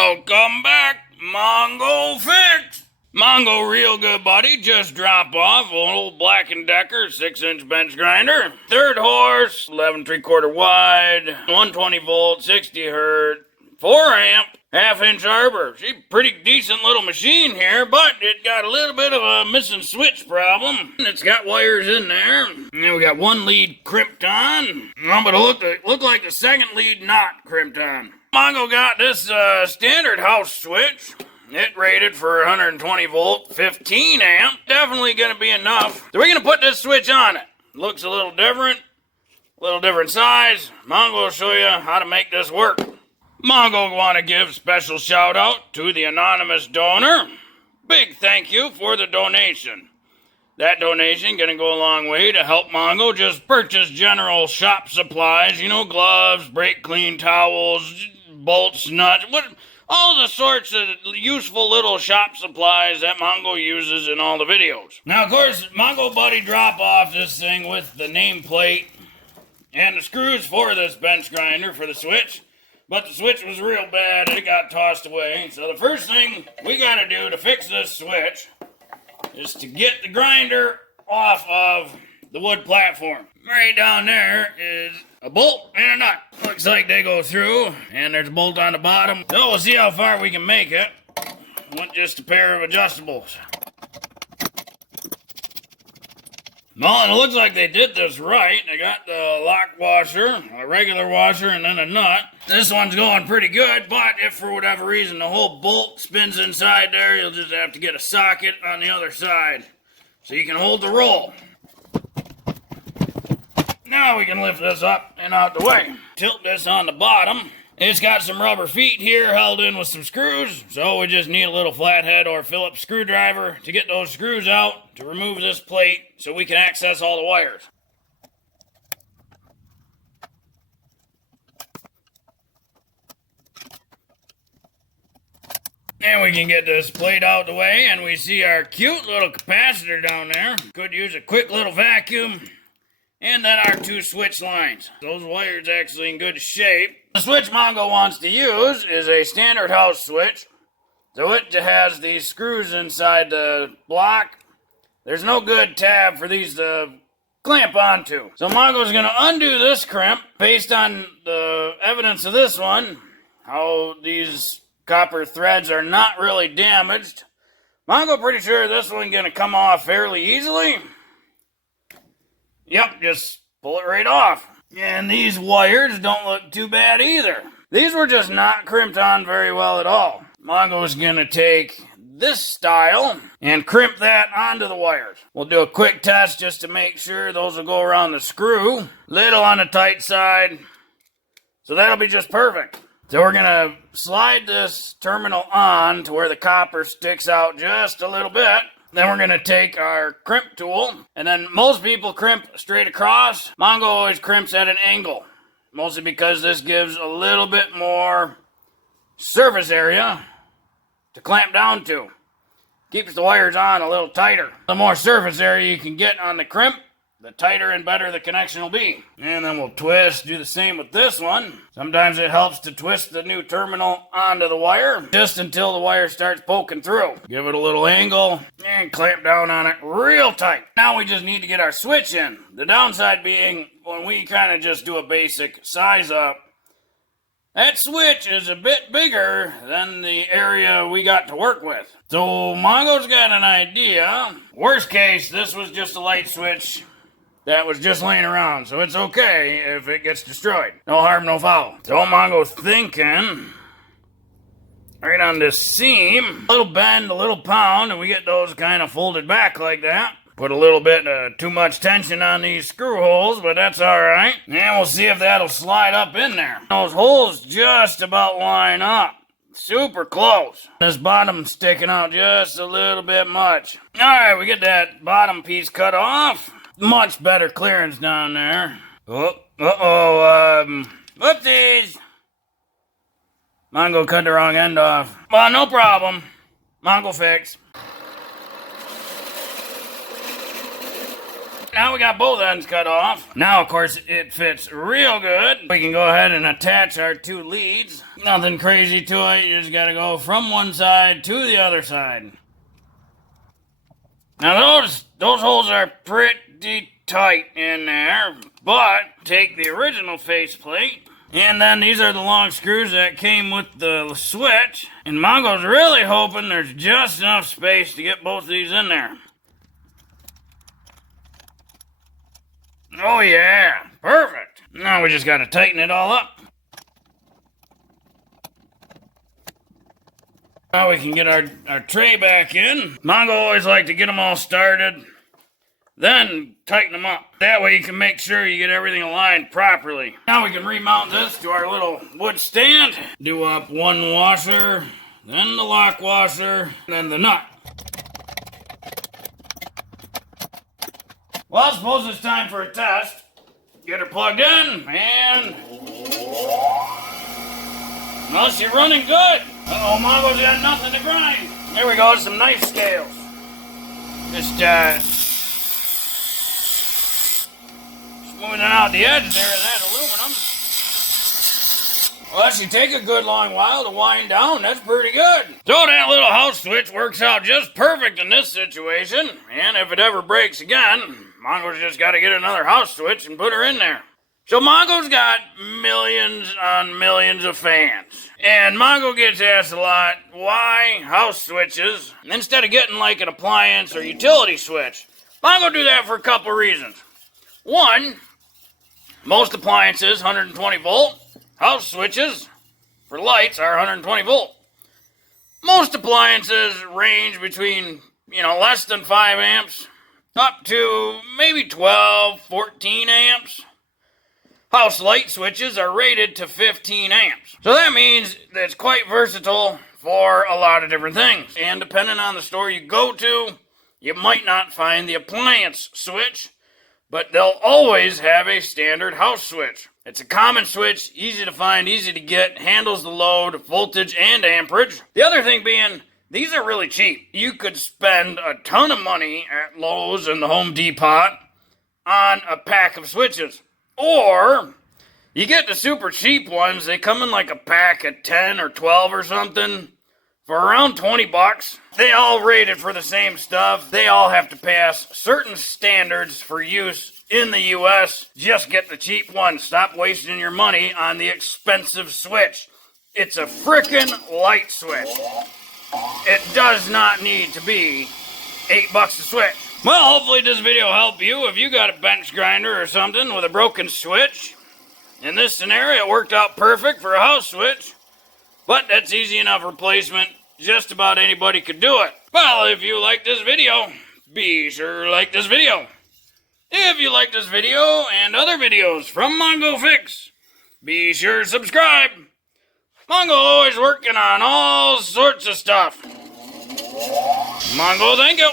Welcome back, Mongo Fix. Mongo Real Good Buddy just dropped off an old Black & Decker 6-inch bench grinder. 3rd horse, 11 3/4 wide, 120 volt, 60 hertz, 4 amp, 1/2 inch arbor. She's a pretty decent little machine here, but it got a little bit of a missing switch problem. It's got wires in there. And we got one lead crimped on. But it looked like the second lead not crimped on. Mongo got this standard house switch. It rated for 120 volt, 15 amp. Definitely going to be enough. So we're going to put this switch on it. Looks a little different size. Mongo will show you how to make this work. Mongo want to give special shout out to the anonymous donor. Big thank you for the donation. That donation going to go a long way to help Mongo just purchase general shop supplies, gloves, brake clean towels, bolts, nuts, all the sorts of useful little shop supplies that Mongo uses in all the videos. Now, of course, Mongo Buddy drop off this thing with the nameplate and the screws for this bench grinder for the switch. But the switch was real bad, it got tossed away. So the first thing we gotta do to fix this switch is to get the grinder off of the wood platform. Right down there is a bolt and a nut. Looks like they go through, and there's a bolt on the bottom. So we'll see how far we can make it. Want just a pair of adjustables. Well, and it looks like they did this right. They got the lock washer, a regular washer, and then a nut. This one's going pretty good, but if for whatever reason the whole bolt spins inside there, you'll just have to get a socket on the other side so you can hold the roll. Now we can lift this up and out the way. Tilt this on the bottom. It's got some rubber feet here held in with some screws, so we just need a little flathead or Phillips screwdriver to get those screws out to remove this plate so we can access all the wires. And we can get this plate out the way, and we see our cute little capacitor down there. Could use a quick little vacuum. And then our 2 switch lines. Those wires actually in good shape. The switch Mongo wants to use is a standard house switch. So it has these screws inside the block. There's no good tab for these to clamp onto. So Mongo's going to undo this crimp based on the evidence of this one. How these copper threads are not really damaged. Mongo pretty sure this one's going to come off fairly easily. Yep, just pull it right off. And these wires don't look too bad either. These were just not crimped on very well at all. Mongo's gonna take this style and crimp that onto the wires. We'll do a quick test just to make sure those will go around the screw. Little on the tight side. So that'll be just perfect. So we're gonna slide this terminal on to where the copper sticks out just a little bit. Then we're going to take our crimp tool, and then most people crimp straight across. Mongo always crimps at an angle, mostly because this gives a little bit more surface area to clamp down to. Keeps the wires on a little tighter. The more surface area you can get on the crimp, the tighter and better the connection will be. And then we'll twist, do the same with this one. Sometimes it helps to twist the new terminal onto the wire, just until the wire starts poking through. Give it a little angle, and clamp down on it real tight. Now we just need to get our switch in. The downside being, when we kind of just do a basic size up, that switch is a bit bigger than the area we got to work with. So Mongo's got an idea. Worst case, this was just a light switch that was just laying around, so it's okay if it gets destroyed. No harm, no foul. So Mongo's thinking, right on this seam, a little bend, a little pound, and we get those kind of folded back like that. Put a little bit too much tension on these screw holes, but that's alright. And we'll see if that'll slide up in there. Those holes just about line up. Super close. This bottom sticking out just a little bit much. Alright, we get that bottom piece cut off. Much better clearance down there. Whoopsies. Mongo cut the wrong end off. Well, no problem. Mongo fix. now we got both ends cut off. Now, of course, it fits real good. We can go ahead and attach our two leads. Nothing crazy to it. You just gotta go from one side to the other side. Now, those holes are pretty tight in there, but take the original faceplate. And then these are the long screws that came with the switch. And Mongo's really hoping there's just enough space to get both of these in there. Oh yeah, perfect. Now we just gotta tighten it all up. Now we can get our tray back in. Mongo always like to get them all started, then tighten them up. That way you can make sure you get everything aligned properly. Now we can remount this to our little wood stand. Do up one washer, then the lock washer, then the nut. Well, I suppose it's time for a test. Get her plugged in, and... well, she's running good. Uh-oh, Mongo's got nothing to grind. There we go, some knife scales. Just, smoothing out the edge there of that aluminum. Well, that should take a good long while to wind down. That's pretty good. So that little house switch works out just perfect in this situation. And if it ever breaks again, Mongo's just got to get another house switch and put her in there. So Mongo's got millions on millions of fans. And Mongo gets asked a lot, why house switches instead of getting like an appliance or utility switch? Mongo do that for a couple reasons. One, most appliances, 120 volt. House switches for lights are 120 volt. Most appliances range between, less than 5 amps up to maybe 12, 14 amps. House light switches are rated to 15 amps. So that means that it's quite versatile for a lot of different things. And depending on the store you go to, you might not find the appliance switch, but they'll always have a standard house switch. It's a common switch, easy to find, easy to get, handles the load, voltage, and amperage. The other thing being, these are really cheap. You could spend a ton of money at Lowe's and the Home Depot on a pack of switches. Or you get the super cheap ones. They come in like a pack of 10 or 12 or something for around 20 bucks. They all rated for the same stuff. They all have to pass certain standards for use in the US. Just get the cheap one. Stop wasting your money on the expensive switch. It's a frickin' light switch. It does not need to be $8 to switch. Well, hopefully this video will help you if you got a bench grinder or something with a broken switch. In this scenario, it worked out perfect for a house switch, but that's easy enough replacement. Just about anybody could do it. Well, if you like this video, be sure to like this video. If you like this video and other videos from Mongo Fix, be sure to subscribe. Mongo always working on all sorts of stuff. Mongo, thank you.